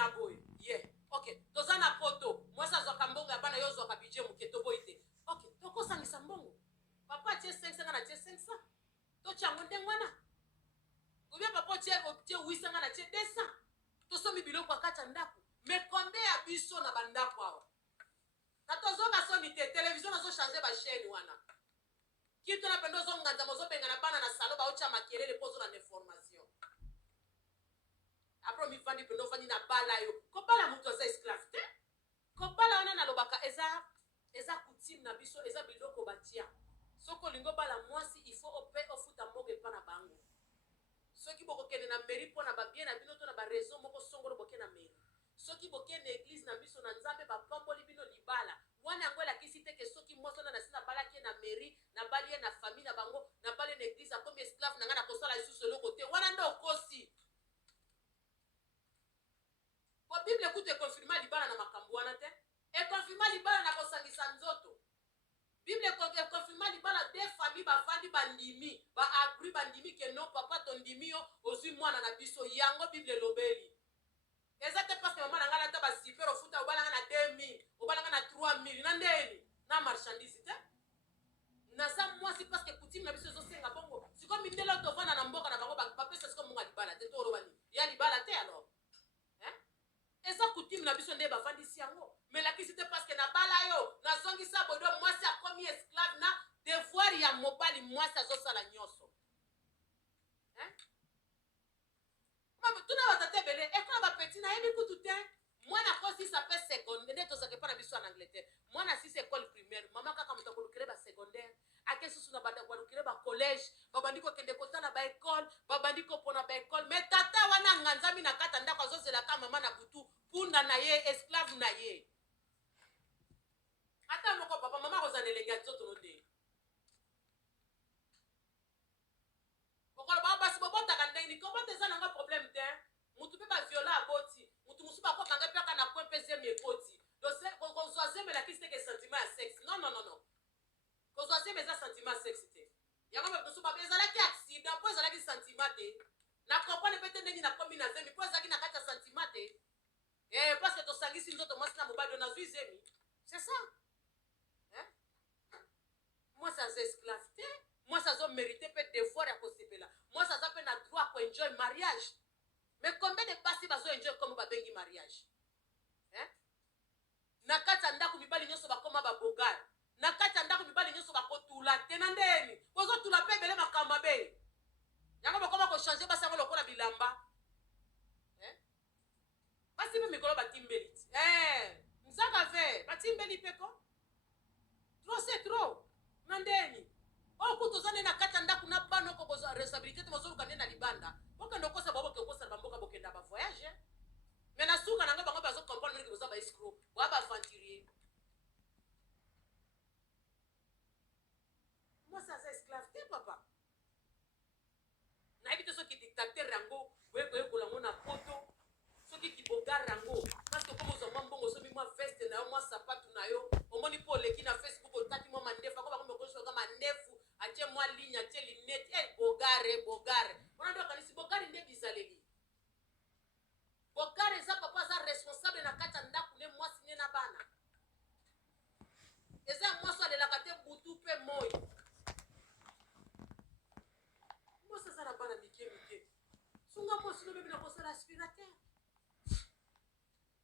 na boy. Yeah. Okay. Tozana poto. Moi ça zo kambongo abana yo zo kabije muketo boite. Okay. Toko sangisa mbongo. Papa tie 500 na tie 500. To chango ndengwana. Ubia papa tie 800 na tie 200. To somi biloko akata ndako. Me kombe ya biso na bandako awa. Katozo ka soni te television azo changer ba chaîne wana. Kitu na pendo zo nganda mozo benga na bana na salo ba ucha makelele pozo na information. Après mi fandi pendo fandi na bala yo. Ko bala muto za esclave te. Ko bala wana na lobaka eza coutume na biso eza biloko batia. Soko lingo bala mwasi il faut ope ofuta moge pa na bango. Soki boko kene na mairie pona ba bien na bino to na ba raison moko songolo boke na mairie. Soki boke na église na biso na nzambe ba pamboli bino libala. Wana ngola kisite ke soki moso na sina bala ke na mairie na balie na famille na bango na bale na église akomi esclave na ngana kosala isusu lo côté. Wana ndo kosi. Po Bible kute confirma libala na makambo wana te. E confirma libala na kosangisa nzoto. Bible confirma libala de famille ba fandi bandimi ba agree bandimi ke non papa ton ndimi yo ozui mwana na biso yango Bible lobeli. Ezate parce que maman ngala ta ba super ofuta obalanga na 2000 obalanga na 3000 na ndeni na marchandise te. Na sa moi c'est parce que coutume na biso zo senga bongo. Si comme mindelo to vana na mboka na bango ba pesa siko munga libala te to robani. Ya libala te alors. Hein? Eza coutume na biso nde ba fandi si yango. Mais la kisite parce que na bala yo na zongi sa bodo moi c'est a commis esclave na devoir ya mobali moi ça zo sala nyoso. Hein? Mama tuna batate bele e kwa ba petit na yebi kutu te. Moi na kosi s'appelle secondaire nde to zake pa na biso en Angleterre. Moi na 6 école primaire mama kaka mutako lukire ba secondaire. Ake susu na banda kwa lukire ba collège babandiko kende kota na ba école babandiko pona ba école mais tata wana nganzami na kata ndako azozela kama mama na butu punda na ye esclave na ye. Ata moko papa mama kozanelenge atsoto nonde. Okolo ba basi bobota kande ni ko bota zana nga problème te. Mutu pe ba viola aboti. Mutu musu ba ko kanga pe kana ko pese mi ekoti. Do se ko zoaze me la kiste ke sentiment ya sexe. Non non non non. Ko zoaze me za sentiment ya sexe te. Ya ngombe musu ba bezala ki accident po ezala ki sentiment te. Na comprendre peut-être ndeni na komi na zemi po ezala ki na kata sentiment te. Parce que to sangisi nzoto mwasi na mobali na zui zemi. C'est ça. Hein? Moi ça c'est esclave. Moi ça zo mérité peut devoir ya kosepela. Moi ça ça peut na droit ko enjoy mariage. Mais combien de basi bazo enjoy comme ba bengi mariage? Hein? Na kata ndako mibali nyoso bakoma ba bogal. Na kata ndako mibali nyoso bakotula tenandeni. Bozo tula pe bele makamba be. Yango bakoma ko changer basi ngo lokola bilamba. Basi me mikolo batimbeli. Nzaka ve batimbeli peko. Trop c'est trop. Nandeni. Okutozane na kata ndako na bano ko bozo responsabilité to bozo kanena libanda. Boka ndokosa babo ke kosa bamboka bokenda ba voyage. Mais na suka nanga bango bazo comprendre que bozo ba escroc, ba ba aventurier. Moi ça c'est esclave te papa. Na ebite so ki dictateur rango, we ko lango na poto. So ki bogar rango. Parce que comme ozo mbongo so bi moi veste na yo moi sapato na yo. Omoni po leki na Facebook otaki moi mandefa ko ba ko ko kama ndefu. Ache moi ligne ache linette bogare on doit kanisi bogare nde bizaleli bogare za papa za responsable na kata ndaku ne mwasi ne na bana eza mwasi de la kate butu pe moyi mwasi za na bana mike sunga mwasi no bebe na kosala aspirateur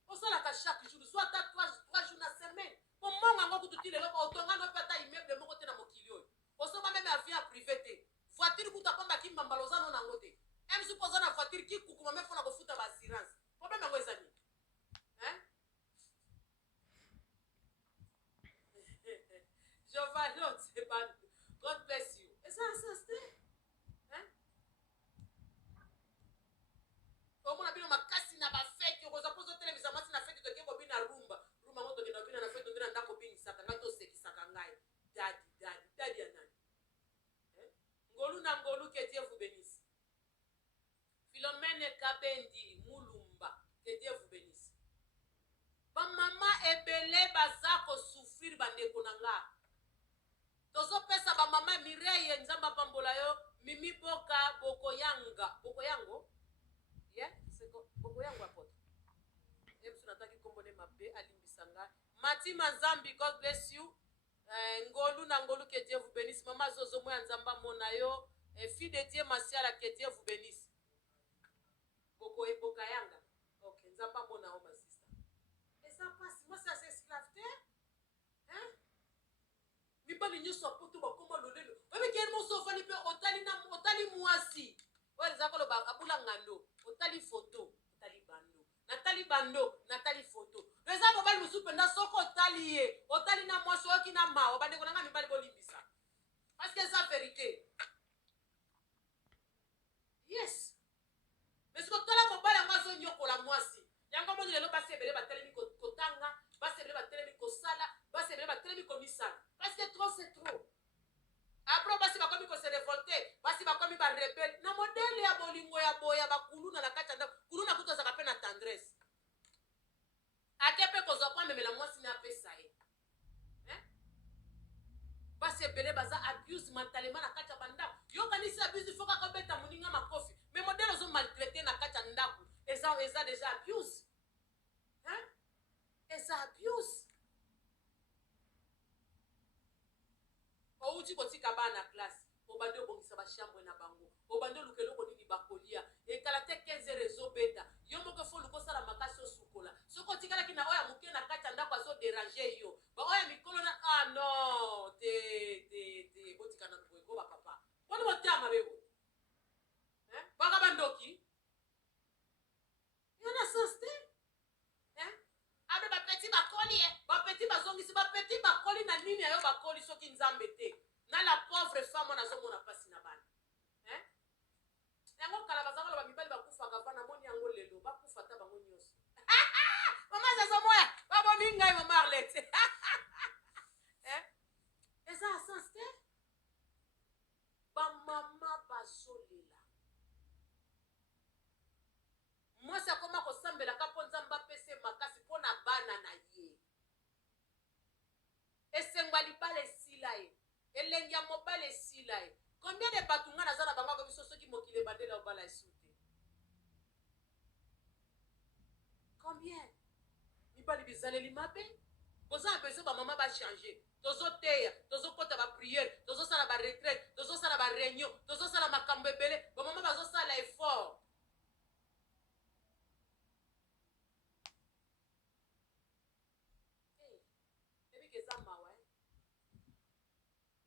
osala ka chaque jour soit à 3 jours na semaine pour monga ngo kututile lo otonga no pata immeuble moko te na mokilio osoma même avion privé te voiture kuta komba ki mbambaloza no nango te même supposons na voiture ki kukuma me fona ko futa ba assurance problème ngo ezani hein Giovanni c'est pas God bless you et ça c'est hein au mona bino makasi na ba fête ko za pozo télévision mati na fête to ke ko bina rumba moto ke na bina na fête ndina ndako bini saka ngato sekisaka ngai dadi ya nani ngolu na ngolu que Dieu vous bénisse. Philomène Kabendi Mulumba, que Dieu vous bénisse. Ba mama ebele bazako souffrir bandeko nanga. Tozo pesa ba mama Mireille nzamba pambola yo Mimi Boka Bokoyango. Yeah, c'est Bokoyango apote. Mati Manzambi, God bless you. Ngolu na ngolu, que Dieu vous bénisse. Maman Zozo Moya Nzamba Monayo. Fille de Dieu Masiala, que Dieu vous bénisse. Boko e Bokayanga. Ok, Nzamba Monao, ma sister. Et ça passe, moi ça c'est esclaveté. Hein? Mibali nyuso putu bakoma lolelo. Wewe kielmo sofa lipe otali muasi. Wewe zakolo ba abula ngando. Otali photo, otali bando. Natali photo. Reza mobali musupe na soko otali ye. Otali na mwasi oki na ma. Obande konanga mibali bolimbisa. Parce que c'est la vérité. Yes. Mais ce que tu as mobali amazo nyoko la mwasi. Yango mo lelo ba sebele ba telemi kotanga, ba sebele ba telemi kosala, ba sebele ba telemi komisala. Parce que trop c'est trop. Après basi ba komi ko se révolter, basi ba komi ba rebelle. Na modèle ya bolingo ya boya ba kuluna na kata kuluna kutoza ka pe na tendresse. Akepe ko zo kwa memela mwasi na pesa ye. Hein? Basi ebele baza abuse mentalement na kata banda. Yo kanisi abuse il faut ka beta muninga makofi. Mais modèle zo maltraité na kata ndaku. Eza déjà abuse. Hein? Eza abuse. Outi kotika bana classe. Obande obongisa ba chambre na bango. Obande lukelo ko nini bakolia. E kala te 15 réseau beta. Yo moko fo luko sala makasi osukola. Soko tikala kina oya muke na kata ndako azo déranger yo. Ba oya mikolo na non, te botika na ko ba papa. Wani motama bebo. Hein? Baka bandoki. Yana sensté. Hein? Abe ba petit bakoli ba petit bazongisi ba petit bakoli na nini ayo bakoli soki nzambe te. Na la pauvre femme na zo mona pasi na bana. Hein? Yango kala bazangolo ba mibali bakufa gavana moni yango lelo bakufa ta bango nyoso. Mama zazo moya babo mingai mama Arlette. Hein? Eza sensté. Ba mama bazolela. Moi ça comment ko sambela ka ponza Mbappé se makasi pona bana na ye. Esengwa libale silae. Elengia mobile silae. Combien de batunga na zana banga ko bisoso ki mokile bandela obala esute. Combien? Libali bizale limabe. Boza besoin ba mama ba changer. Tozo teya, tozo kota ba prière, tozo sala ba retraite, tozo sala ba réunion, tozo sala makambo ebele, ba mama bazo sala effort.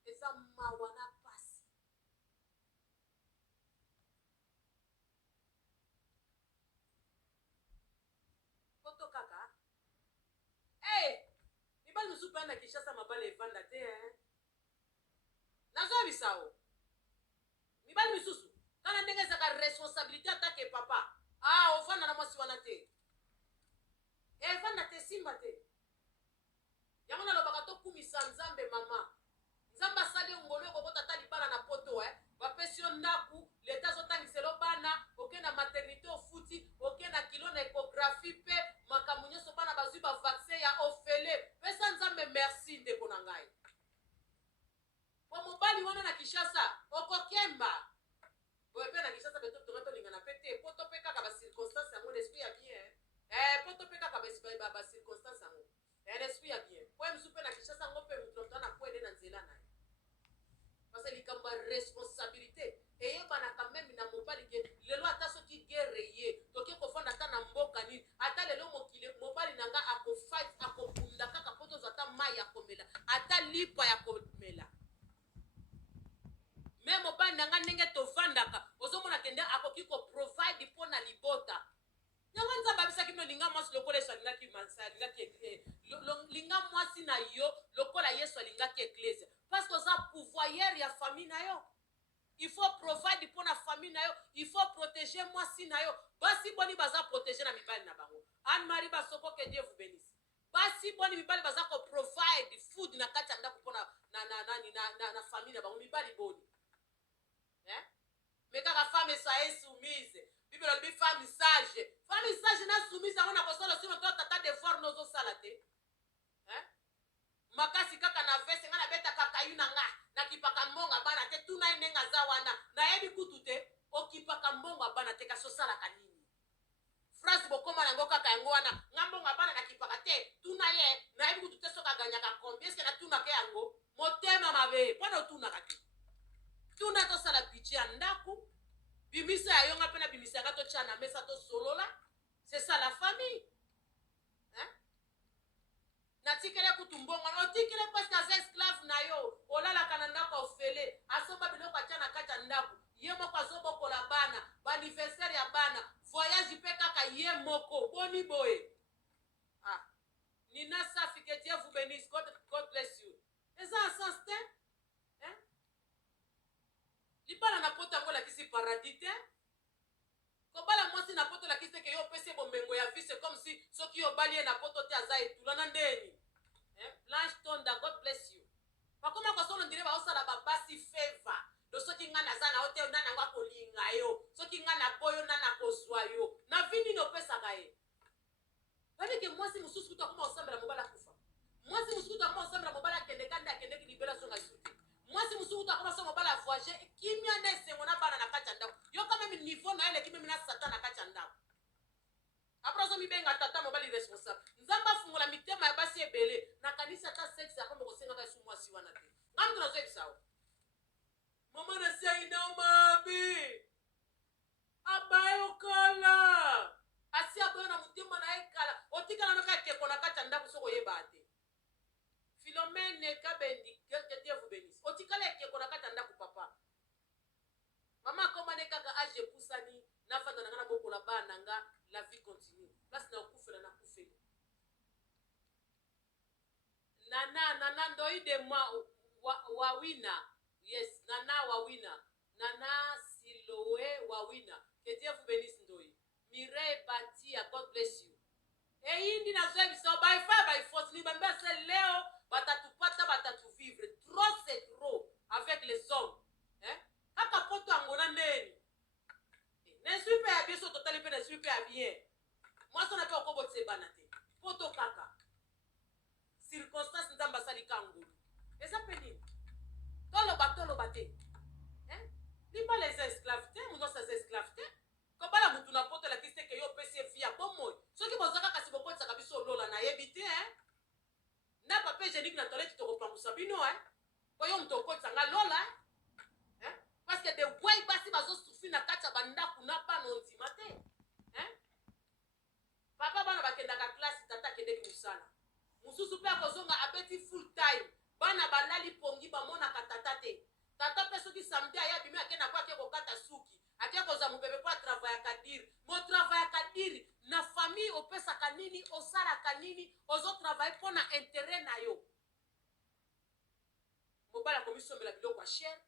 Eza mawa na pasi. Foto kaka. Mibali musupe na Kinshasa mabale evanda te hein. Nazo bisao. Mibali misusu. Kana ndenge zaka responsabilité atake papa. Ofana na mwasi wana te. Evanda te simba te. Yango na lobaka to kumisa nzambe mama. Nzamba sali ngolo ko bota tali bana na poto bapesio ndaku leta zotangiselo bana okenda maternité ofuti okenda kilo na échographie pe makamunyo so bana bazui ba vaccin ya ofele pesa nzambe merci ndeko na ngai po mobali wana na Kinshasa okokemba boye pe na Kinshasa beto tomato linga na pete poto pe kaka ba circonstance yango l'esprit ya bien poto pe kaka ba circonstance yango l'esprit ya bien po msupe na Kinshasa ngope mtoto na kwende na nzela naye. Parce que likamba responsabilité et bana quand même na mobali ke lelo ata soki guerre ye toki ko fanda ta na mboka ni ata lelo mokile mobali nanga ako fight ako bunda kaka poto zata mai ya komela ata lipa ya komela même mobali nanga ndenge to vandaka ozomona kende akoki ko provide pona libota nyama nzamba bisaki no linga mwasi lokola Yesu alingaki mansa lingaki linga mwasi na yo lokola Yesu alingaki ecclesia parce que ça pouvoir ya famille na yo il faut provide pour la famille na yo il faut protéger mwasi na yo basi boni baza protéger na mibali na bango Anne-Marie Basoko que Dieu vous bénisse basi boni mibali baza ko provide food na kati anda kupona na famille na bango mibali boni mais kaka femme ça est soumise Bible dit femme sage na soumise on a kosala sino to tata de voir nozo salate makasi kaka na veste ngana beta kaka yuna nga na kipaka mbonga bana te tuna nenga za wana na yebi kutu te okipaka mbonga bana te kasosala kanini phrase bokoma nango kaka yango wana ngambo ngabana na kipaka te tuna ye na yebi kutu te soka ganyaka combien est-ce que na tuna ke yango motema mabe pona tuna kake tuna to sala budget ndaku bimisa ya yonga pena bimisa ka to chana mesa to solola c'est ça la famille hein natikele kutumbongo otikele parce que esclave na yo olala kana ndako ofele asoba biloko achana kata ndaku ye moko azobo la bana ba anniversaire ya bana voyage pe kaka ye moko boni boye ah nina safi que Dieu vous bénisse God bless you eza un sens hein libala na poto ngo la kisi paradis te kobala mwasi na poto la kisi ke yo pese bomengo ya vie c'est comme si soki yo balie na poto te azai tulana ndeni hein Blanche Tonda God bless you bakoma kwa solo ndire ba osala babasi favor do soki ngana za na hotel nana ngwa kolinga yo soki ngana boyo nana kozwa yo na vini no pesa gae bali ke mwasi mususu kuta kuma osambela mobala kufa mwasi mususu kuta kuma osambela mobala kende kanda kende libela songa suti mwasi mususu kuta kuma osambela mobala voyager kimia nese ngona bana na kacha ndako yo kama mi niveau na ele kimia mina satan na kacha ndako aprozo mi benga tata mobali responsable nzamba fungola mitema ya basi ebele na kanisa ta sexe akoma kosenga ka su mwasi wana te ngamtu na zebi sawo mama na sia ina mabi abayo kala asia boyo na mutima na ekala otikala no ka keko na kacha ndako soko yebate Philomène Kabendi que Dieu vous bénisse otikala keko na kacha ndako papa mama koma ne kaka age pusani na fanda na ngana boko la bana nga la vie continue place na okufela na kufela nana ndoide mwa wawina yes nana wawina nana siloe wawina que Dieu vous bénisse ndoi Mireille Batia God bless you eyindi na zebi so by fire by force ni bamba se leo batatupata batatuvivre trop c'est trop avec les hommes hein kaka poto angona neni ne suis pas bien so total pe ne suis pas bien moi so na pe okobo tsebana te poto kaka circonstance nzamba sali kangu eza penini tolo bate hein ni pas les esclaves te muno sa esclaves te ko bala mutu na poto la kiste ke yo pese via bomoy soki bozaka kasi bokotsa kabiso lola na yebite hein na papier génique na toilette to kopangusa bino hein ko yo mutu okotsa nga lola hein parce que de way basi bazo souffrir na kata banda kuna pa no ntima te hein papa bana bakendaka classe tata kende musala mususu pe akozonga abeti full time bana balali pongi bamona katata te tata pe soki samedi aya bimi akena kwa ke kokata suki ake koza mubebe kwa travail kadiri mo travail kadiri na famille opesa kanini osala kanini ozo travail pona intérêt na yo mobala komisomela biloko cher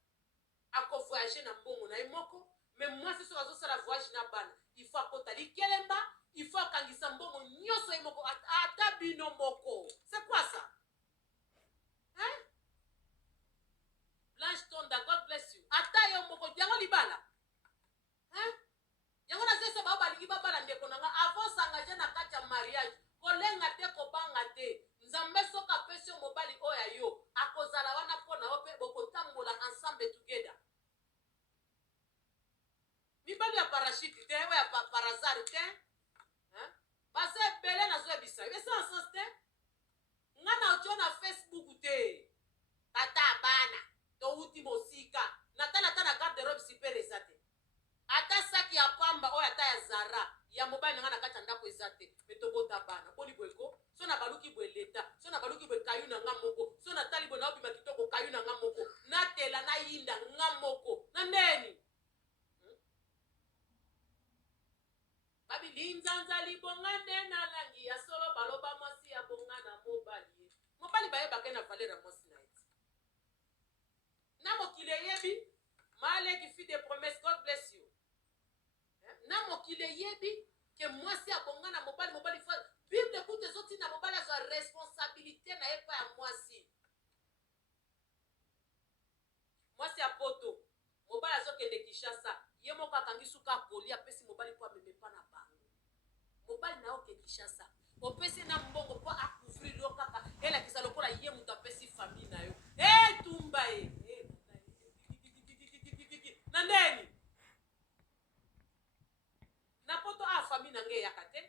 ako voyager na mbongo na imoko mais moi c'est sur sala voyage na bana il faut akota likelemba il faut akangisa mbongo nyoso imoko ata bino moko c'est quoi ça hein Blanche Tonda God bless you ata yo moko yango libala hein yango na zeso ba balingi babala ndeko nanga avant s'engager na kati ya mariage kolenga te kobanga te nzambe soka pesi mobali oya yo akozala wana pona ope bokotambola ensemble together mibali ya parachute te oya parazari te hein base bele na zo bisa ebe ça sens te ngana otyo na Facebook te tata bana to uti mosika natala tana garde robe super ezate ata saki ya pamba oya ata ya Zara ya mobali ngana kata ndako ezate metobota bana boli bweko so na baluki bweleta so na baluki bwe kayu na ngamoko so na tali bwe na obi makitoko kayu na ngamoko na tela na yinda ngamoko na ndeni babi linzanza libongane na langi ya solo baloba mwasi ya bongana mobali baye bakena valera mwasi na eti na mokile yebi male qui fit des promesses God bless you na mokile yebi ke mwasi abongana mobali fa Bible écoute zoti na mobali a responsabilité na epa ya mwasi a poto mobali azokende Kinshasa ye moko akangi suka kolia pesi mobali po ameme pa na bango mobali na oke Kinshasa opesi na mbongo po akouvrir yo kaka ela kisa lokola ye mutu apesi famille na yo tumba na ndeni na poto famille na nge eyaka te.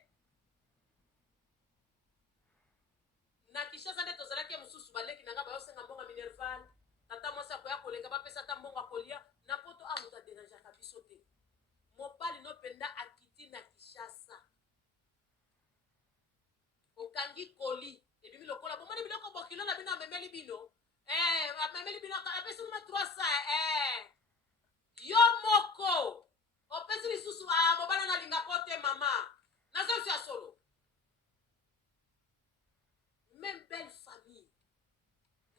Na Kinshasa nde tozalaki mosusu baleki na nga bayosenga mbongo Minerval tata mwasi akoya koleka bapesa ata mbongo akolia na poto moto aderangeaka biso te. Mobali no penda akiti na Kinshasa okangi koli ebimi lokola bomoni biloko bokilo na bino amemeli bino amemeli bino apesi nguma 300 yo moko opesi lisusu mobala nalinga kote mama nazo ya solo. Même belle famille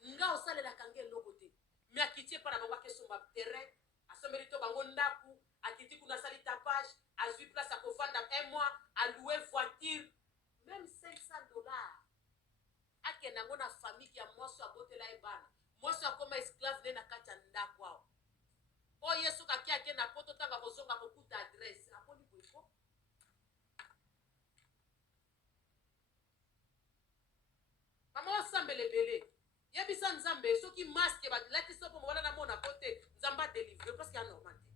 nga osalelaka nge eloko te me akiti epa na bango akesomba terrain asomeli to bango ndaku akiti kuna asali tapage azwi place akofanda 1 mois alouer voiture même $500 akenda yango na famille ya mwasi abotela ye bana mwasi akoma esclave nde na kati ya ndako awa oyo yesu kaki ake na poto tanga kozonga kokuta adresse akoni boyiko. Mama osambele bele yebisa nzambe soki masque balati sopo mobala na mona kote nzamba délivrer parce qu'il y a normal te.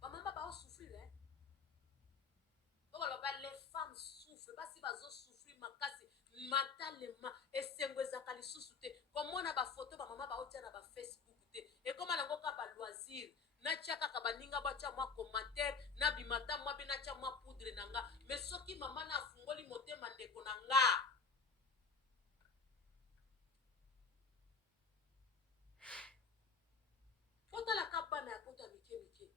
Maman ba souffrir hein. Les femmes souffrent basi bazo souffrir makasi mentalement esengwezaka lisusu te komona ba photo ba mama ba otia na ba Facebook te e koma nango ka ba loisir na tiaka ka baninga ba tia mwa commentaire na bimata mwa bina tia mwa poudre nanga mais soki mama na afungoli motema ndeko nanga otala ka bana ya kota mike mike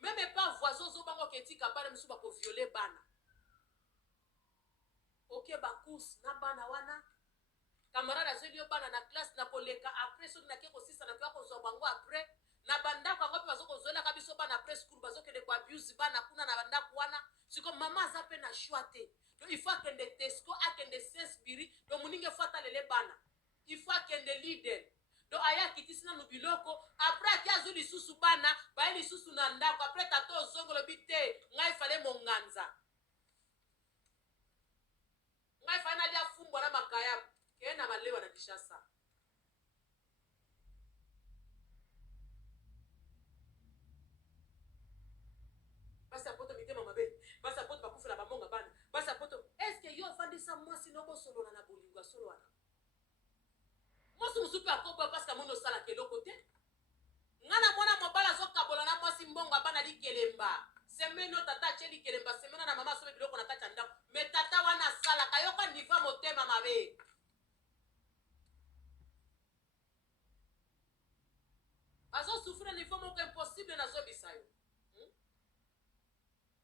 même pas voisin zo bango ketika bana misu bako violer bana ok ba course na bana wana camarade azeli bana na classe na koleka après soki na ke ko sisa na kwa ko zo bango après na banda kwa ngopi bazoko zola kabiso bana après school bazoke de ko abuse bana kuna na banda kwana siko mama azape na choix donc il faut que de tesco akende s'inspirer donc muninge fata lele bana il faut que de leader donc aya kitisina no biloko après akiazu lisusu bana ba lisusu na ndako après tato zongolo bite ngai fale monganza ngai fana lia fumbo na makaya kena balewa na Kinshasa basa poto mitema mabe basa poto bakufela bamonga bana basa poto est-ce que yo fandisa mwasi no bosolola na bolingo solo wana mwasi musupe akoba parce que mono sala keloko te ngana mwana mobala zokabola na mwasi mbongo bana likelemba semeno tata cheli kelemba semeno na mama sobe biloko na kati ndako me tata wana sala kayoka niva motema mabe bazo souffrir niveau moko impossible na zo bisayo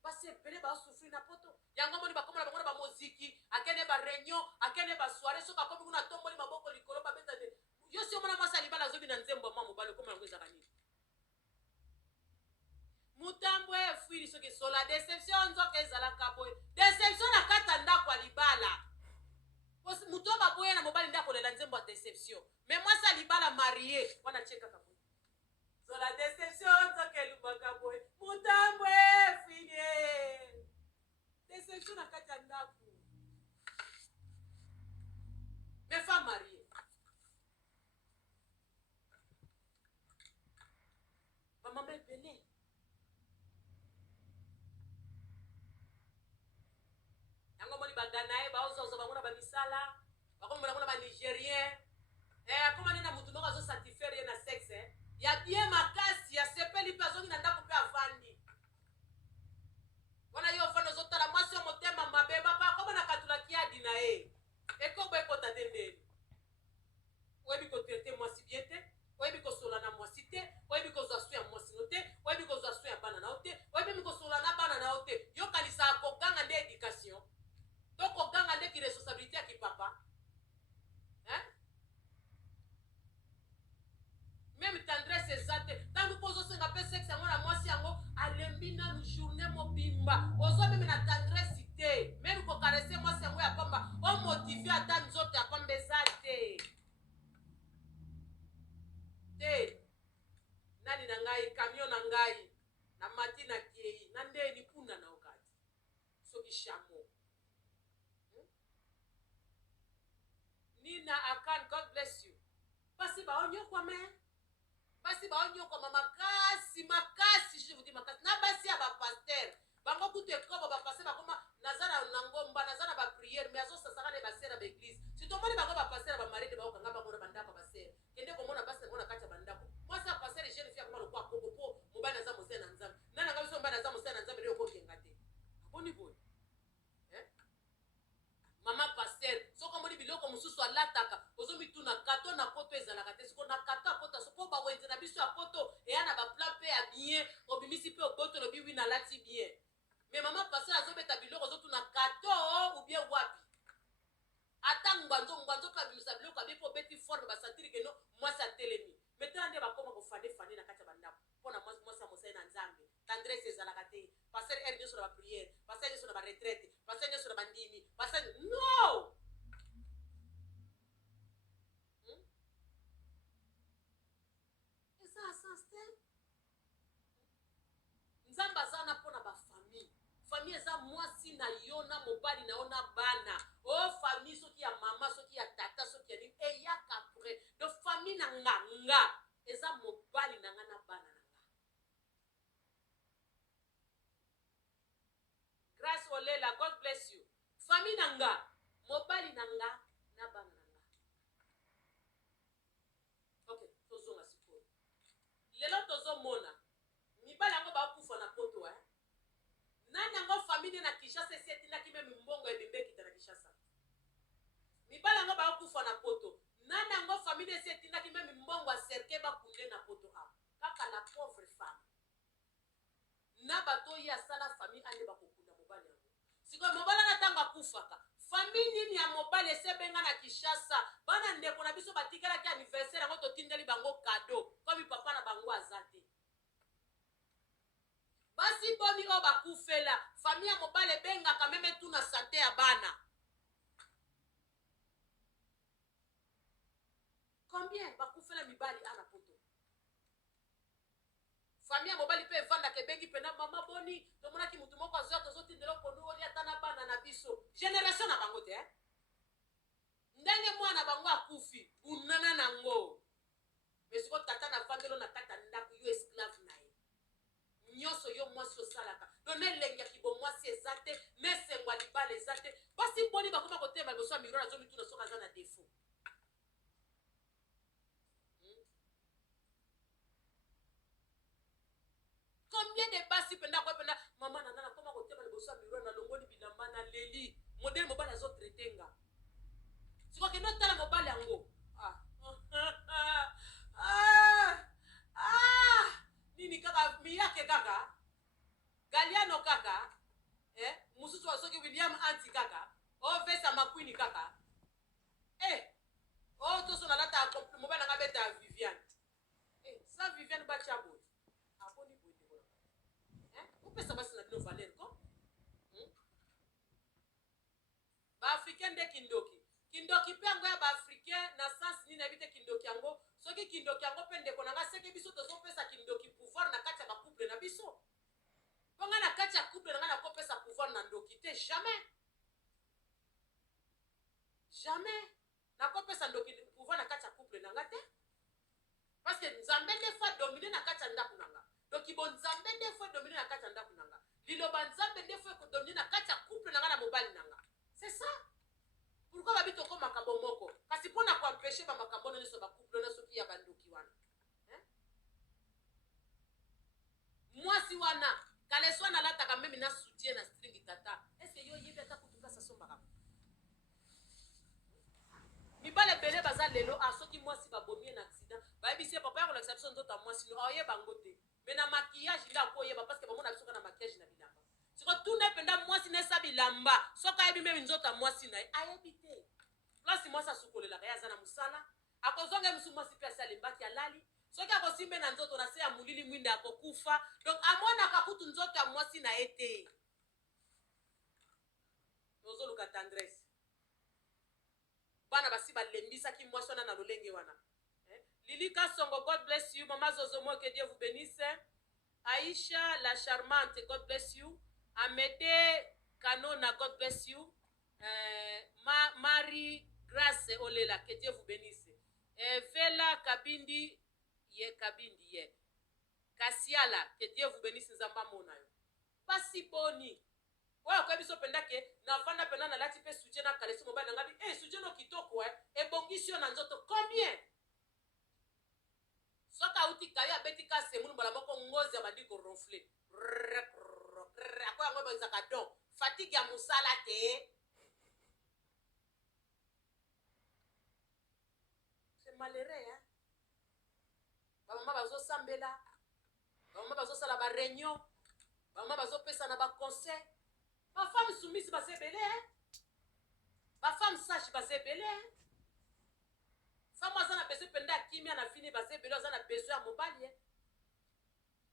parce pele ba souffrir na poto yango moni bakoma na bango ba muziki akene ba réunion akene ba soirée soka komi kuna tomboli maboko likolo ba beta de yo si omona masa libala zo bina nzembo mama mobalo koma ngo ezaka nini mutambo efwiri soki sola déception nzoka ezala kaboy déception na kata ndako libala muto ba boye na mobali ndako lela nzembo ya déception mais moi ça libala marié wana cheka kaboy sola déception nzoka elubaka boy mutambo efwiri déception na kata ndako mais femme mariée maman belle yango moni baganaye baozozo bango na bamisala bakomona mona ba nigérien akoma nena mutu moko azo satisfaire ye na sexe ya bien makasi ya sepeli mpe azongi na ndako mpe avandi wana yo ofanda ozotala mwasi yo motema mabe bapa akoma na katulaki yadi na ye ekobo ekota te ndeni oyebi kotraite mwasi bien te oyebi kosola na mwasi te oyebi kozwa so ya mwasi no te oyebi kozwa so ya bana na yo te oyebi kosola na bana na yo te yokanisa akoganga nde éducation to koganga nde kiresponsabilité ya kipapa même tendresse eza te ntango mpo ozosenga mpe sexe yango na mwasi yango alembi nanu journée mobimba ozwa meme na tendresse te meme kokarese mwasi yango ya pamba omotive ata nzoto ya pamba eza te te nani na ngai camion na ngai na mati na kiei na ndeni kuna na okati soki shamo Nina Akan, God bless you. Basi baonyokwa me basi baonyokwa makasi makasi je vous dis makasi na basi ya ba pasteur kutu ekobo bapase bakoma nazana na ngomba nazana ba prière mais azosasaka ne basera ba église si tomoni bango bapasera bamaride bakokanga bango na bandako basera kende komona basi mona kati ya bandako mwasi apasera jeune fille akoma lokwa koko po mobali aza mosele na nzambe nana nga biso mobali aza mosele na nzambe leo kokenga te aboni boye mama pasteur soko moni biloko mosusu alataka ozomituna kato na poto ezalaka te siko na kato apota so po bawenze na biso ya poto eya na bapla mpe ya bien obimisi mpe oboto lobi wi nalati bien mais mama pasteur azobeta biloko ozotuna kato ou bien wapi ata ngwanzo mpe abimisa biloko abi mpo obeti forme basantiri keno mwasi atelemi metala nde bakoma kofandefande na kati ya bandako mpona mwasi ya mosali na nzambe tendresse ezalaka te pasteur ere nyonso na bapriere pasteur nyonso na baretraite pasteur nyonso na bandimi pasteur no eza asens te nzambe aza na mpona bafamille famille eza mwasi na yo na mobali na yo na bana o famille soki ya mama soki ya tata soki ya nini eyaka après do famille na nga eza mobali na nga na bana na nga Grace Olela, God bless you. Famille na nga mobali na nga na bana na nga ok tozonga sikoyo lelo tozomona mibali yango bakufa na poto nani yango famille na Kinshasa esi etindaki me mimbongo ebembe ekita na Kinshasa mibali yango bakufa na poto nani yango famille esi etindaki me mimbongo aserke bakunde na poto kaka la pauvre femme na bato oyo asala famille ande bakokunda mobali yango sikoyo mobali na ntango akufaka famille nini ya mobali esebenga na Kinshasa bana ndeko na biso batikelaki anniversaire yango totindeli bango kado komi papa na bango aza te basi bomi oyo bakufela famille ya mobali ebengaka meme tuna sante ya bana combien bakufela mibali ana poto famille ya mobali mpe evandaka ebengi mpena mama boni tomonaki mutu moko azoya tozotindela pondu oli ata na bana na biso génération na bango te ndenge mwana bango akufi bunana nango mesiko tata na vandelo na kata ndako yo esclave na ye nyonso yo mwasi osalaka do nelengiaki bo mwasi eza te nesengwa libala eza te basi boni bakoma kotema liboso ya miro azomituna soki aza na defo combien de basi penda kwa penda mama na nana koma kotema liboso ya miro na longoni bilamba na leli modele mobali azotretenga siko kendo tala mobali yango nini kaka miyake kaka Galiano kaka mususu wasoki William Anti kaka vesa makwini kaka toso na lata mobali nanga beta Viviane sa Viviane bachabo aboni boite bona upesa basi na bino Valer ko ba africain de kindoki pe yango ya ba africain na sens nini ebite kindoki yango soki kindoki yango pe ndeko nanga seke biso tozopesa kindoki pouvoir na kati ya bakouple na biso ponga na kati ya couple nanga nakopesa pouvoir na ndoki te jamais nakopesa ndoki pouvoir na kati ya couple nanga te parce que nzambe nde fois domine na kati ya ndako nanga doki bo nzambe nde fois domine na kati ya ndako nanga liloba nzambe nde fois domine na kati ya couple nanga na mobali nanga c'est ça pourquoi babi tokomaka bomoko kasi mpona koampeshe bamakambo no nyonso bakouple na soki ya bandoki wana mwasi wana kaleso wana alataka memi na soutien na stringi tata eske yo yebi ata kutu place asombaka mibale ebele baza lelo soki mwasi babomie na accident bayebisi ye papa ya kolakisa biso nzoto ya mwasi no aoyeba ngo te me na makiyage nde akoyeba parceke bamona biso na makiyage na bilamba siko tuna ependa mwasi nesa bilamba soki ayebi memi nzoto ya mwasi na ye ayebi te place mwasi asukolelaka ye aza na mosala akozonga ye mosu mwasi mpe asi alembaki alali soki akosimbe na nzoto na se ya molili mwinde akokufa donc amonaka kutu nzoto ya mwasi na ye te tozoluka tendresse bana basi balembisaki mwasi wana na lolenge wana Lilika Songo, God bless you. Mama Zozomo, que Dieu vous bénisse. Aïcha la charmante, God bless you. Amede Kanona, God bless you. Marie Grace Olela, que Dieu vous bénisse. Vela Kabindi ye. Kasiala, que Dieu vous bénisse. Nzamba Monayo. pasi boni oyo ko biso penda ke na vanda pena na lati pe suje na kalesi mobali ngabi suje no kitoko ebongisi yo na nzoto combien soka uti kayo abeti ka semunu bala moko ngozi abandi ko ronfler akoya ngo bazaka don fatigue ya musala te c'est malheureux hein bamama bazosambela bamama bazosala bareunion bamama bazopesa na baconseil bafemme soumise baza ebele bafemme sage baza ebele femme aza na besoin penda ya kimia na vini baza ebele aza na besoin ya mobali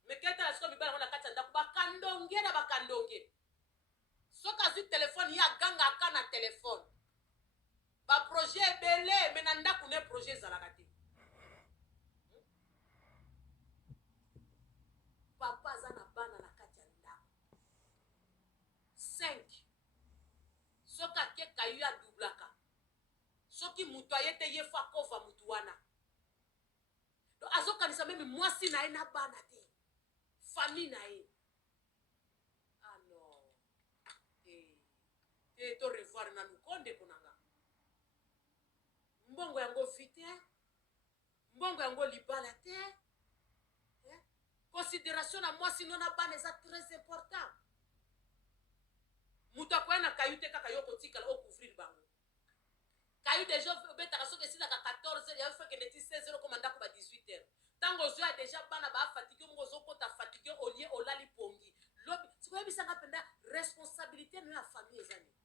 meketala siko mibali yango na kati ya ndako bakandonge na bakandonge soki azwi telefone ye aganga aka na telefone baprojet ebele me na ndako ne projet ezalaka te papa aza na bana na kati ya ndako 5 soki akeka yo adublaka soki mutu aye te ye fo akova mutu wana azokanisa meme mwasi na ye na bana te famille na ye ah non te to revoir na nukonde konanga mbongo yango vite mbongo yango libala te considération na mwasi no na bana eza très important mutu akoya na kayu te kaka yo kotikala ocouvrir bango kayu deja obetaka soki esilaka 14h ya feke neti 16h okoma ndako ba 18h ntango ozwi ya deja bana baafatike mongo ozokota fatike olie olali pongi lobi sikoyebisanga mpenda responsabilité no ya famille eza nini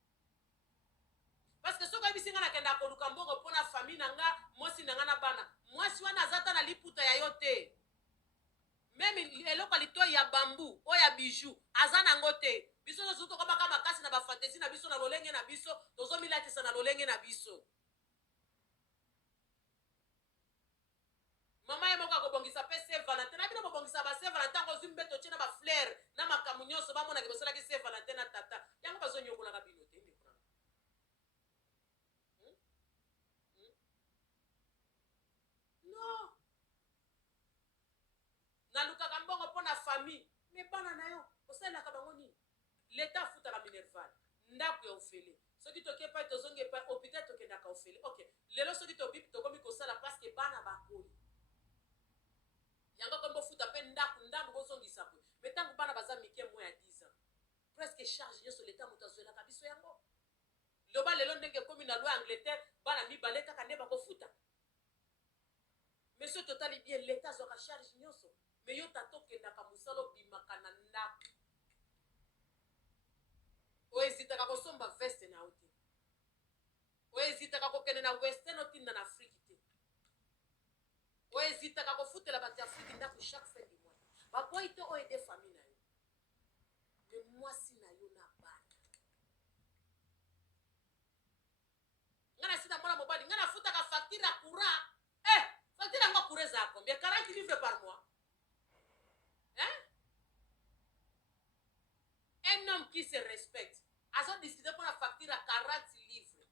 parce que soki oyebisi nga nakenda koluka mbongo mpona famille na nga mwasi na nga na bana mwasi wana aza ta na liputa ya yo te meme eloko litoi ya bambu oyo ya bijou aza nango te biso nyonso tokobaka makasi na bafantasi na biso na lolenge na biso tozomilatisa na lolenge na biso mama ye moko akobongisa mpe Saint Valentin na bino bobongisa ba Saint Valentin yango ozwi mbeto tie na bafleur na makambo nyonso bamonaki bosalaki Saint Valentin na tata yango bazonyokolaka bino te ndekonanga non nalukaka mbongo mpo na famille me bana na yo osalelaka bango nini leta afutaka minerval ndako ya ofele soki toki epai tozongi epai hôpital tokendaka ofele ok lelo soki tokomi kosala parceke bana bakoli yango kombo futa mpe ndako bozongisa kwe me ntango bana baza mike mwa ya 10 ans presque charge nyonso leta moto azwelaka biso yango loba lelo ndenge ekomi na loi Angleterre bana mibale kaka nde bakofuta monsieur totali bien leta azwaka charge nyonso me yo tata okendaka mosala obimaka na ndako oezitaka kosomba veste na yo te oezitaka kokende na western otinda na afrique te oezitaka kofutela bato ya afrique ndako chaque fin du mois baboyi te oyo ede famille na yo me mwasi na yo na bana nga na sina mwana mobali nga nafutaka facture ya courant facture yango courant ezala combien 40 livres par mois un homme qui se respecte azo décidé pour la facture à 40 livres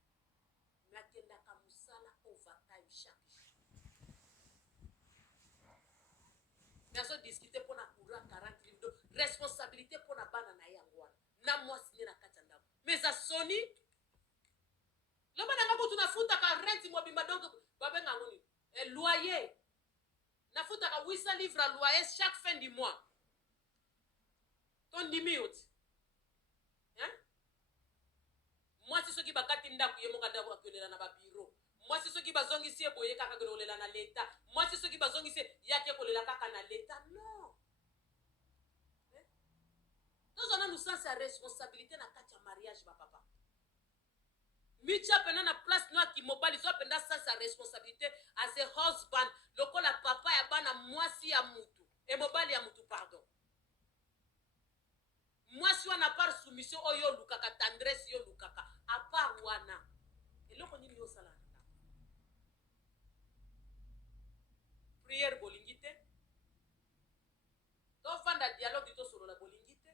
mais akendaka musala overtime chaque jour mais azo discuter pour la courant 40 livres donc responsabilité pour la bana na yango wana na mwasi ne na kati ya ndako mais asoni loba nanga kutu nafutaka rent mobimba donc babenga ngoni loyer nafutaka 800 livres à loyer chaque fin du mois ton dimiut mwasi soki bakati ndako ye moka ndako akolela na babiro mwasi soki bazongisi eboye kaka kolela na leta mwasi soki bazongisi yake kolela kaka na leta non tozana nous sens ya responsabilité na kati ya mariage bapapa mitia pena na place no akimobali zo penda sens ya responsabilité as a husband lokola papa ya bana mwasi ya mutu emobali ya mutu pardon mwasi wana par soumission oyo lukaka tendresse yo lukaka apart wana eloko nini yo sala na prière bolingi te tovanda dialogue tosolola bolingi te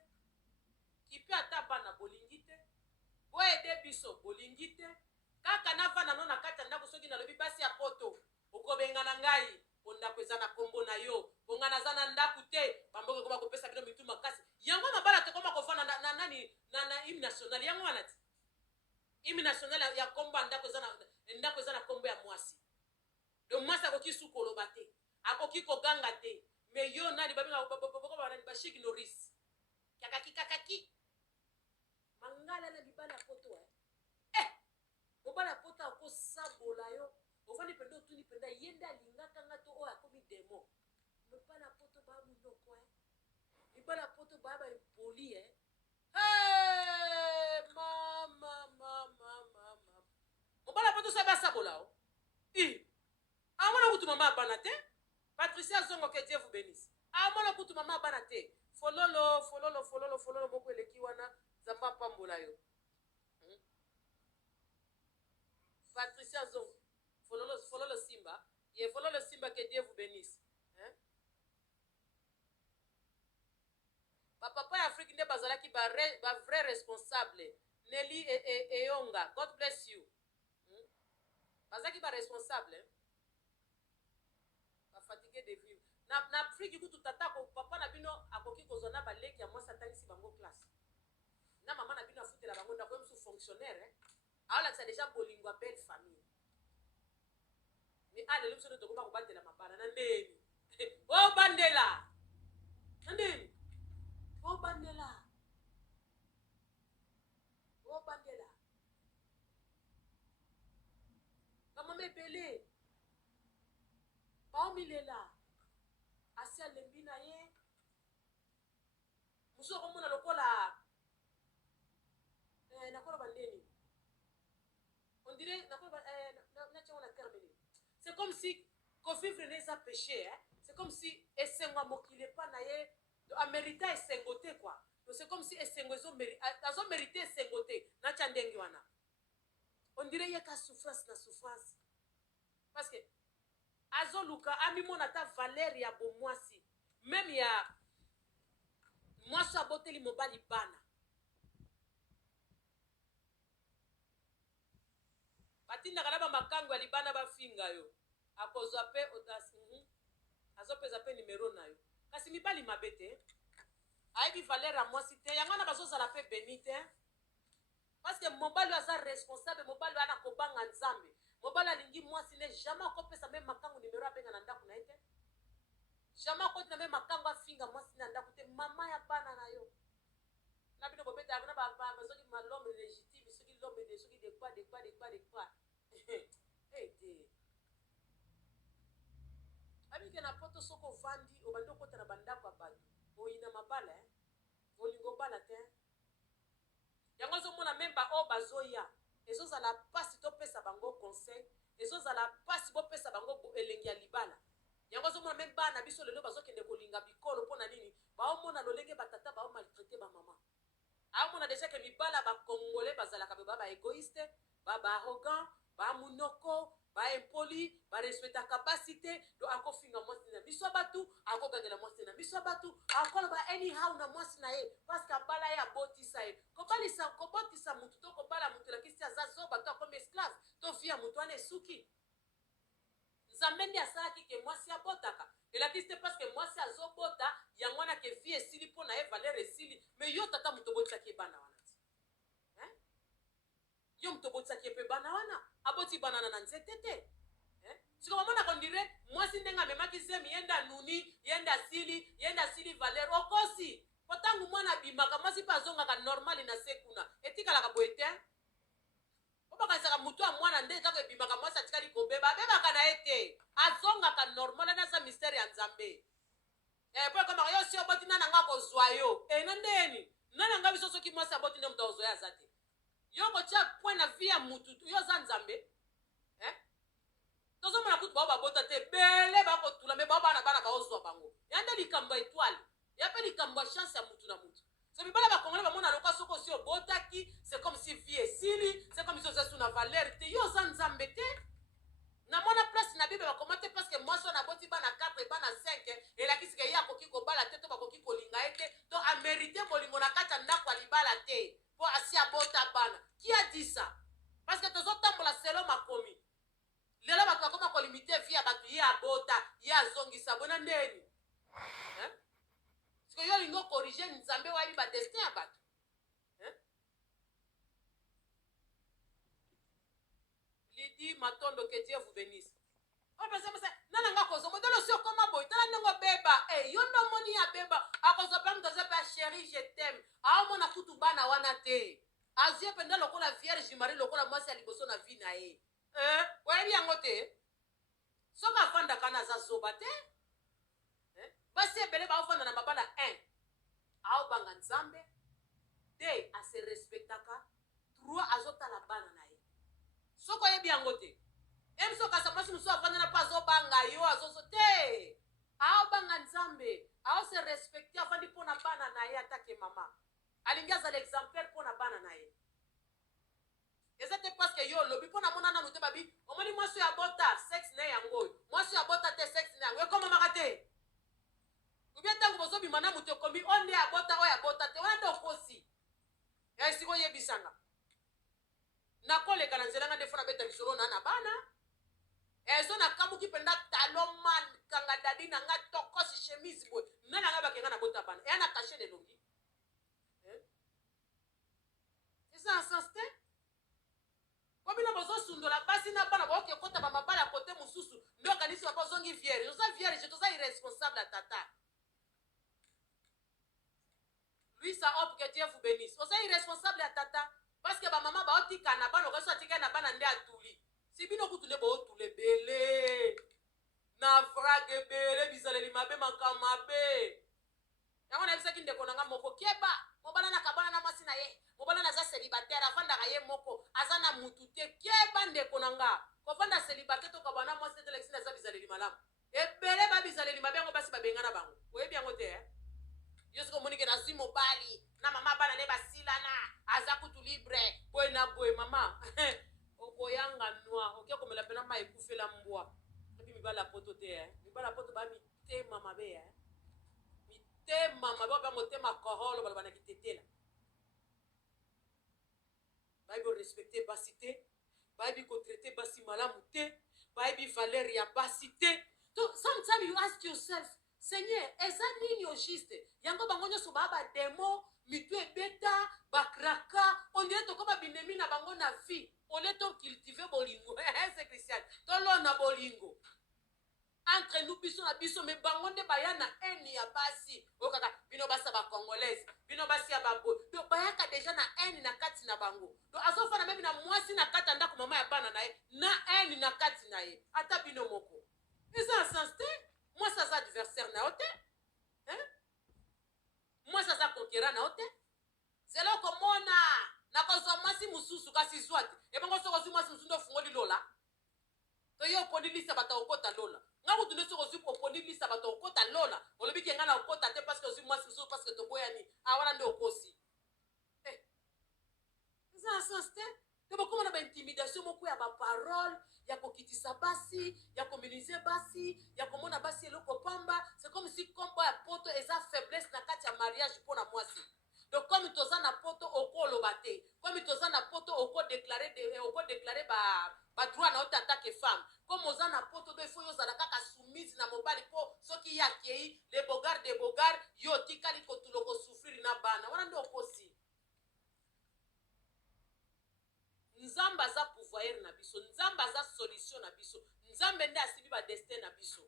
kipe ata bana bolingi te boyede biso bolingi te kaka navanda no na kati ya ndako soki nalobi basi ya poto okobengana ngai ondako eza na kombo na yo bongana aza na ndako te bamboke koma kopesa bino mitu makasi yango mabala tokoma hymne national yango wana ti hymne national ya kombo ndako ezana kombo ya mwasi donc mwasi akoki su koloba te akoki koganga te mais yo nani babinga bashiki Norris kakaki mangala na libala poto mobala poto akosabola yo ofandi pende otuni penda yende alingaka nga to oyo akomi demo mobala poto baya munoko libala poto baya baepoli mobala poto sa basabola o amona kutu mama abana te Patricia Zongo, que Dieu vous bénisse. Amona kutu mama abana te fololo moko eleki wana zamba pambola yo Patricia Zongo fololo simba ye fololo simba, que Dieu vous bénisse. Papa ya Afrique nde bazalaki ba vrai responsable Nelly et Yonga, God bless you. Bazalaki ba responsable fatigué de vivre na Afrique kutu tata ko papa na bino akoki kozona baleki ya mwasi atangisi bango classe na mama na bino afutela bango ndako msu fonctionnaire ala ça déjà bolingo belle famille mais ale lumso to ko batela mabana na ndeni o bandela ndeni o bandela kama mepele baomilela asi alembi na ye mosu akomona lokola nakola bandeni on dirait nakola na terminer c'est comme si kovivre neza péché c'est comme si esengo mokile pa na ye amerita esengo te quoi donc c'est comme si esengo azo mérité esengo te na tia ndenge wana on dirait ye ka souffrance na souffrance parce que azoluka amimona ta valeur ya bomwasi même ya mwasi aboteli mobali bana batindaka na bamakango ya libana bafinga yo akozwa pe azopeza pe numero na yo kasi mibali mabe te ayebi valeur ya mwasi te yango wana bazozala pe beni te parce que mobali aza responsable mobali ana kobanga nzambe mobali alingi mwasi ne jamais akopesa me makango numero abenga na ndako na ye te jamais akoti na me makango afinga mwasi na ndako te mama ya bana na yo na bino bobeta na basoki l'homme légitime soki l'homme de soki de quoi abike na poto soko ovandi obandi okota na bandako ya bato oyina mabala olingo bala te yango ozomona meme baoyo bazoya ezozala mpasi topesa bango conseil ezozala mpasi bopesa bango elengi ya libala yango ozomona meme bana biso lelo bazokende kolinga bikolo mpo na nini baomona lolenge batata baomaltraite bamama aomona deja ke mibala bakongole bazalaka be baegoiste baarrogant bamunoko baempoli barespecta capacité do akofinga mwasi na biso batu akogangela mwasi na biso batu akoloba anyhow na mwasi na ye parce que abala ye abotisa ye kobotisa mutu to kobala mutu elakisi aza zoba to akomi esclave to via mutu wana esuki nzambe nde asalaki ke mwasi abotaka elakisi te parce que mwasi azobota yango wana ke vie esili mpo na ye valeur esili mais yo tata mutu obotisaki ye bana wana yo mutu obotisaki ye mpe bana wana aboti banana na nzete te siko bamonaka ondire mwasi ndenge amemaki zemi yenda nuni yenda sili valeur okosi po ntango mwana abimaka mwasi mpe azongaka normali na se kuna etikalaka boye te po bakanisaka mutu ya mwana nde kaka ebimaka mwasi atikali kobeba abebaka na ye te azongaka normal ane aza mistere ya nzambe po ekomaka yo si oboti nana nga kozwa yo na ndeni nana nga biso soki mwasi aboti nde mutu akozwa ye aza te yo kotia point na vie ya mutu yo aza nzambe tozomona kutu bao babota te bele bakotula me bao bana baozwa bango ya nde likambo ya étoile ya mpe likambo ya chance ya mutu na mutu so mibala bakongole bamona loka soko osi obotaki c'est comme si vie esili c'est comme si oza su na valeur te yo oza nzambe te namona place na bible bakoma te parce que mwasi wana aboti bana 4 bana 5 elakisika ye akoki kobala te to bakoki kolinga ye te to amerite bolingo na kati ya ndako ya libala te mpo asi abota bana qui a dit ça parce que tozotambola selo makomi lelo bato bakoma kolimite vie ya bato ye abota ye azongisa bona ndeni siko yo olingi okorige nzambe wayebi badestin ya bato Lady Matondo, que Dieu vous bénisse. On pense que nana nga kozo modèle aussi comme boy tala ndongo beba yo ndo moni ya beba akozo pam doze pa chérie je t'aime a mona kutu bana wana te azie penda lokola vierge Marie lokola mwasi ya liboso na vie na ye wayebi yango te soka afanda kana za zoba te basi ebele baofanda na mabala 1 aobanga nzambe 2 ase respectaka 3 azotala bana na ye soko yebi yango te emso kasa mwasi muso afanda na pa azobanga yo azoso te aobanga nzambe aose respecte afandi mpona bana na ye atake mama alingi azala exemplaire mpona bana na ye eza te parceke yo olobi mpona mona nanu te babi omoni mwasi oyo abota sexe na yango oyo mwasi oyo abota te sexe na yango ekomamaka te ubie ntango bozobima na moto ekomi o nde abota oyo abota te wana nde okosi esika oyebisanga nakoleka na nzela nga nde fona beta lisolo na bana ezo nakamuki mpenza talo man kanga dadi na nga tokosi chemise boye nde na nga bakenga na bota bana eya na kashe nelongi eza en sens te po bino bozosundola basi na bana boyoke kota bamabala kote mosusu nde okanisi bapa ozongi vierge toza vierge toza irresponsable ya tata lui ça hop que Dieu vous bénisse oza irresponsable ya tata parce que bamama baotika na bana okasi atikali na bana nde atuli si bino kutu nde bootula ebele na vrage ebele bizaleli mabe makambo mabe yango nayebisaki ndeko na nga moko keba mobala na kabana na mwasi na ye mobala naza célibataire avandaka ye moko aza na mutu te keba ndeko na nga kovanda célibataire tokabana mwasi te lekisi naza bizaleli malamu ebele babizaleli mabe yango basi babenga na bango oyebi yango te yo soki omonike nazwi mobali na mama bana nde basilana aza kutu libre boye na boye mama okoyanga noa oke komela mpena ma ekufela mbwa epi mibala poto te mibala poto bamitema mabe mitema mabe ope motema koholo baloba na kitetela bayebi orespecte basi te bayebi kotraite basi malamu te bayebi valeur ya basi te so sometimes you ask yourself Seigneur eza nini au juste yango bango nyonso baa bademo mitu ebeta bakraka ondire tokoma binemi na bango na vie ole tocultive bolingo c'est Christian tolona bolingo entre nous biso na biso me bango nde baya na haine ya basi okaka bino basi ya bacongolaise bino basi ya babo donc bayaka deja na haine na kati na bango donc azofana meme na mwasi na kati ya ndako mama ya bana na ye na haine na kati na ye ata bino moko eza sens te mwasi aza adversaire na yo te mwasi aza conquérant na yo te zela okomona nakozwa mwasi mosusu kasi zwa te ebongo soki ozwi mwasi mosusu nde ofungoli lola to ye oponi lisa bato okota lola nga kutu nde soki ozwi oponi lisa bato okota lola olobi ke nga na okota te parce que ozwi mwasi mosusu parce que toboyani awana nde okosi eza na sens te te bokomona baintimidation moko ya baparole ya kokitisa basi ya kominise basi ya komona basi eloko pamba c'est comme si kombo ya poto eza faiblesse na kati ya mariage mpona mwasi donc comme toza na poto okoloba te comme toza na poto okodeklare badroit na yo te atake femme comme oza na poto do ifo yozala kaka soumise na mobali mpo soki ye akei le bogar de bogar yo otikali kotula kosouffrir na bana wana nde okosi nzambe aza pouvoir na biso nzambe aza solution na biso nzambe nde asimbi badestin na biso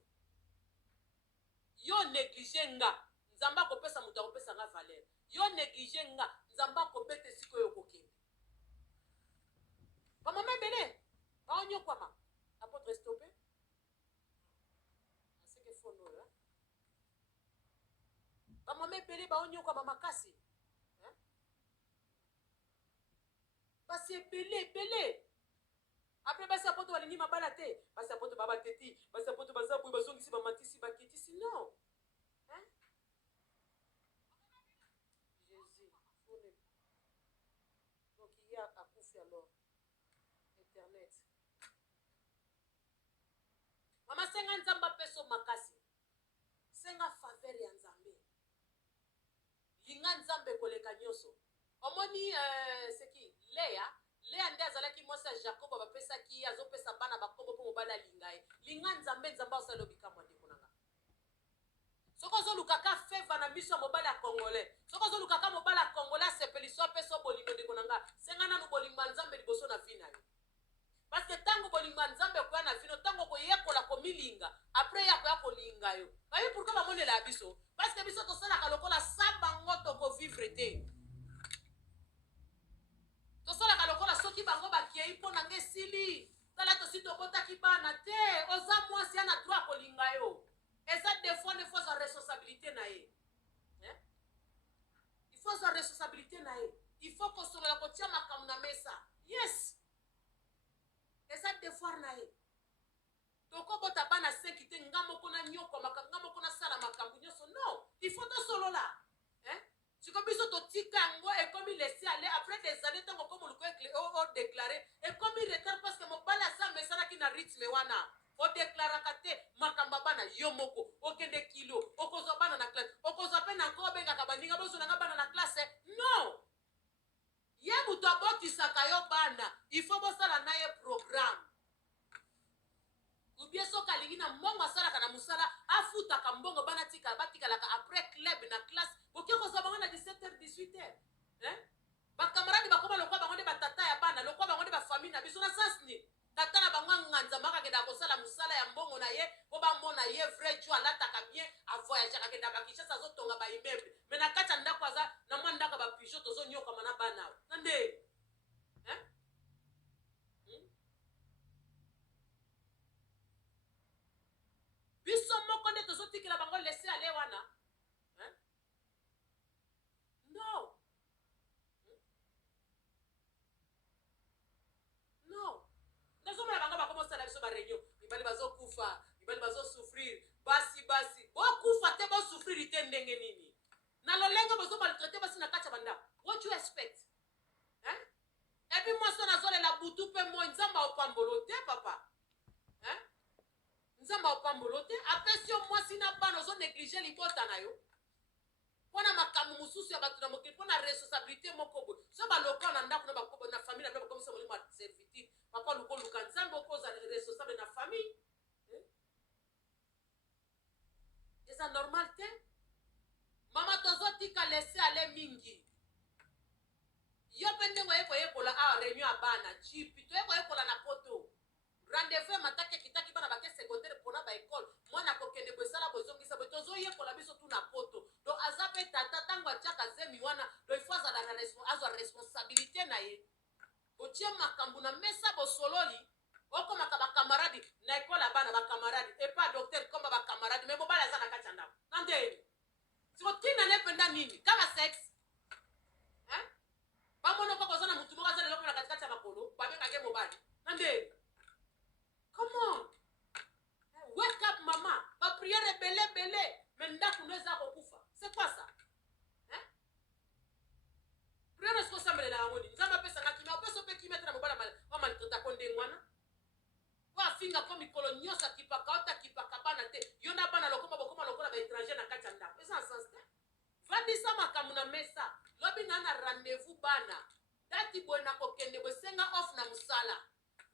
yo néglige nga nzambe akopesa moto akopesa nga valeur yo néglige nga nzambe akobeta esika oyo okokende bamama ebele baonyokwama apotre stope aseke fono oyo bamama ebele baonyokwama makasi basi ebele apres basi ya poto balingi mabala te basi ya poto babateti basi ya poto baza boye bazongisi bamatisi bakitisi non jésus donc ye akufi alors internet mama senga nzambe apeso makasi senga faveur ya nzambe linga nzambe koleka nyonso omoni seki leya nde azalaki mwasi ya jacob bapesaki ye azopesa bana bakombo mpo mobali alinga ye linga nzambe asali obikamwa ndeko nanga soki ozolukaka feva na miso ya mobali ya congolais soki ozolukaka mobali ya congolais asepeliso apesa bolingo ndeko nanga senga nanu bolingo ya nzambe liboso na vi na yo parce que ntango bolingo te. Tosalaka lokola soki bango bakei mpo nange esili. Tala tosi tobotaki bana te. Oza mwasi ana droit kolinga yo. Eza des fois ne faut sa responsabilité na ye. Il faut sa responsabilité na ye. Il faut kosolola kotia makambo na mesa. Yes. Eza devoir na ye. Tokobota bana 5 te ngamoko na nyoko makambo ngamoko na sala makambo nyonso. Non, il faut to solola. Tu comme biso to tika ngo et comme il laisser aller après des années tant comme le déclaré et comme il retard parce que mon bala ça mais ça qui na rythme wana. O déclara kate makamba bana yomoko okende kilo okozo bana na classe okozo pena ko benga kabandinga bozo na bana na classe. Non. Ye muto aboti sakayo bana, il faut bosala na ye programme. Ou bien so kalingi na mbongo asala kana musala afuta ka mbongo bana tika batika la après club na classe boki ko zabanga na 17h 18h. Ba camarade ba koma lokwa bango de batata ya bana lokwa bango de ba famille na biso na sens ni. Tata na bango nganza maka ke da kosala musala ya mbongo na ye ko ba mona ye vrai jo alata ka bien a voyage ka ke da ba kisha zo tonga ba immeuble. Mais na kacha ndako aza na mwanda ka ba pigeon tozo nyoka mana bana. Nande. Biso moko nde tozo tikela bango laisser aller wana. Non. Non. Nazo mala bango ba commencer la biso ba réunion. Ibali bazo kufa, ibali bazo souffrir. Basi. Bo kufa te bo souffrir te ndenge nini. Na lolengo bazo maltraiter basi na kacha banda. What you expect? Et puis moi so nazo la butu pe mo nzamba opambolo te papa. Nzamba opambolo te apesio moi sina bana zo négliger libota na yo. Pona makamu mususu ya batu na moke pona responsabilité moko. So ba lokwa na ndako na bakobo na famille na comme ça mo ma servitude. Papa luko luka nzamba opoza responsable na famille. Et ça normal te? Mama tozo tika laisser aller mingi. Yo pendengo yeko la a réunion a bana chipi to yeko la na poto. Rendez-vous matake kitaki bana bake secondaire pona ba école. Mwana kokende bosala bozongisa botozo yeko la biso tu na poto. Donc azape tata tango achaka zemi wana do ifaza la responsabilité na ye. Botie makambu na mesa bosololi. Oko makaba camarade na école bana ba camarade et pas docteur comme ba camarade mais mobala za na kachanda. Nande. Siko tina ne penda nini? Kama sex. Bamono ko kozana mutu mo kazana lokona katikati ya makolo, babenga ke mobali. Nande. Come on. Wake up mama. Ba prière belé. Mais ndaku nweza kokufa. C'est quoi ça? Prière responsable la ngoni. Nzamba pesa ngaki na pesa pe kimetra na mobala mal. Wa maltrata konde ngwana. Wa finga ko mikolo nyosa kipaka ota kipaka bana te. Yona bana lokoma bokoma lokola ba étranger na kati nda. Pesa sens te. Vandisa makamu na mesa. Lobi na rendez-vous bana. Dati bona kokende bosenga off na musala.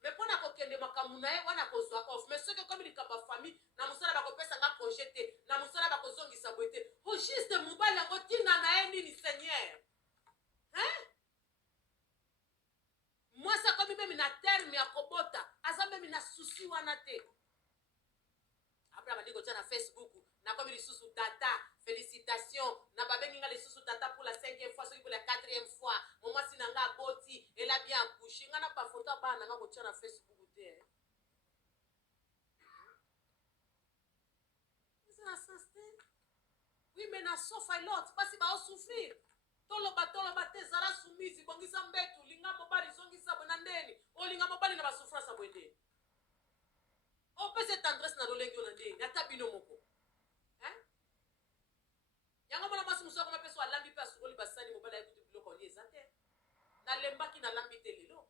Mais pona kokende makamu na ye wana kozwa off. Mais ce que comme il kaba famille na musala ba kopesa nga congé te. Na musala ba kozongisa boete. Au juste mobala ngo tina na ye nini Seigneur. Moi ça comme même na terme ya kobota. Asa même na souci wana te. Après ba ndiko na Facebook na comme il sous tata. Félicitations. Na babengi nga les sous tata pour la 5e fois, pour la 4e fois. Maman sinanga boti, elle a bien accouché. Nga na pas photo ba na nga ko na Facebook te. C'est un sens. Oui, mais na sofa l'autre parce qu'il va souffrir. Tolo ba te zara soumise bongisa mbetu linga mobali zongisa bonandeni. O linga mobali na ba souffrance abwende. On peut cette tendresse na lolengi onandeni. Na tabino moko. Yanga mona masu muso ko mapeso alambi pe asukoli basani mobala ekuti biloko li ezate. Na lembaki na lambi te lelo.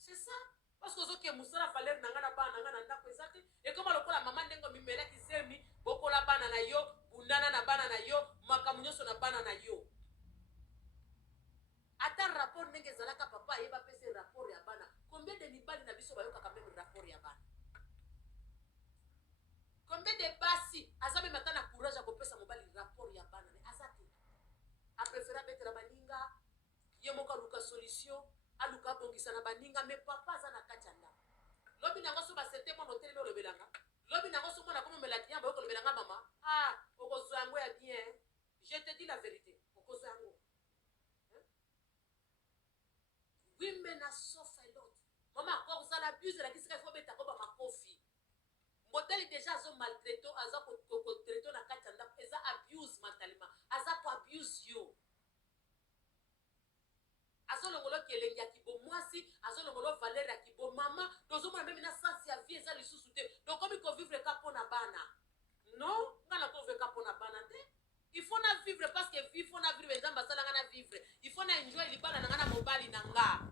C'est ça. Parce que zoke musala valeur na ngana bana ngana ndako ezate. Et comme lokola mama ndengo mimela kizemi bokola bana na yo, bundana na bana na yo, makamunyoso na bana na yo. Ata rapport ndenge zalaka papa yeba pese rapport ya bana. Combien de libali na biso bayoka quand même rapport ya bana. Combien de basi azabe matana courage à kopesa mobali rapport ya bana ne azate a préférer mettre la baninga yemoka luka solution aluka bongisa na baninga mais papa za na kachanda lobi nango so ba sete mo hotel me lebelanga lobi nango so mona comme meladia ba ko lebelanga mama okozwa yango ya bien je te dis la vérité okozwa yango Oui, mais na sauf l'autre. Maman, encore ça l'abuse, la qui se fait mettre à ma coffee. Modèle déjà zo maltraité, aza ko traité na katanda, eza abuse mentalement, aza ko abuse you. Azo longolo kelenge ya kibo mwasi, azo longolo valeur ya kibo mama, dozo mona même na sens ya vie eza lisusu te. Donc comme il faut vivre ka pona bana. Non, ngana ko vivre ka pona bana te. Il faut na vivre parce que il faut na vivre nzamba sala ngana vivre. Il faut na enjoy libala na ngana mobali na nga.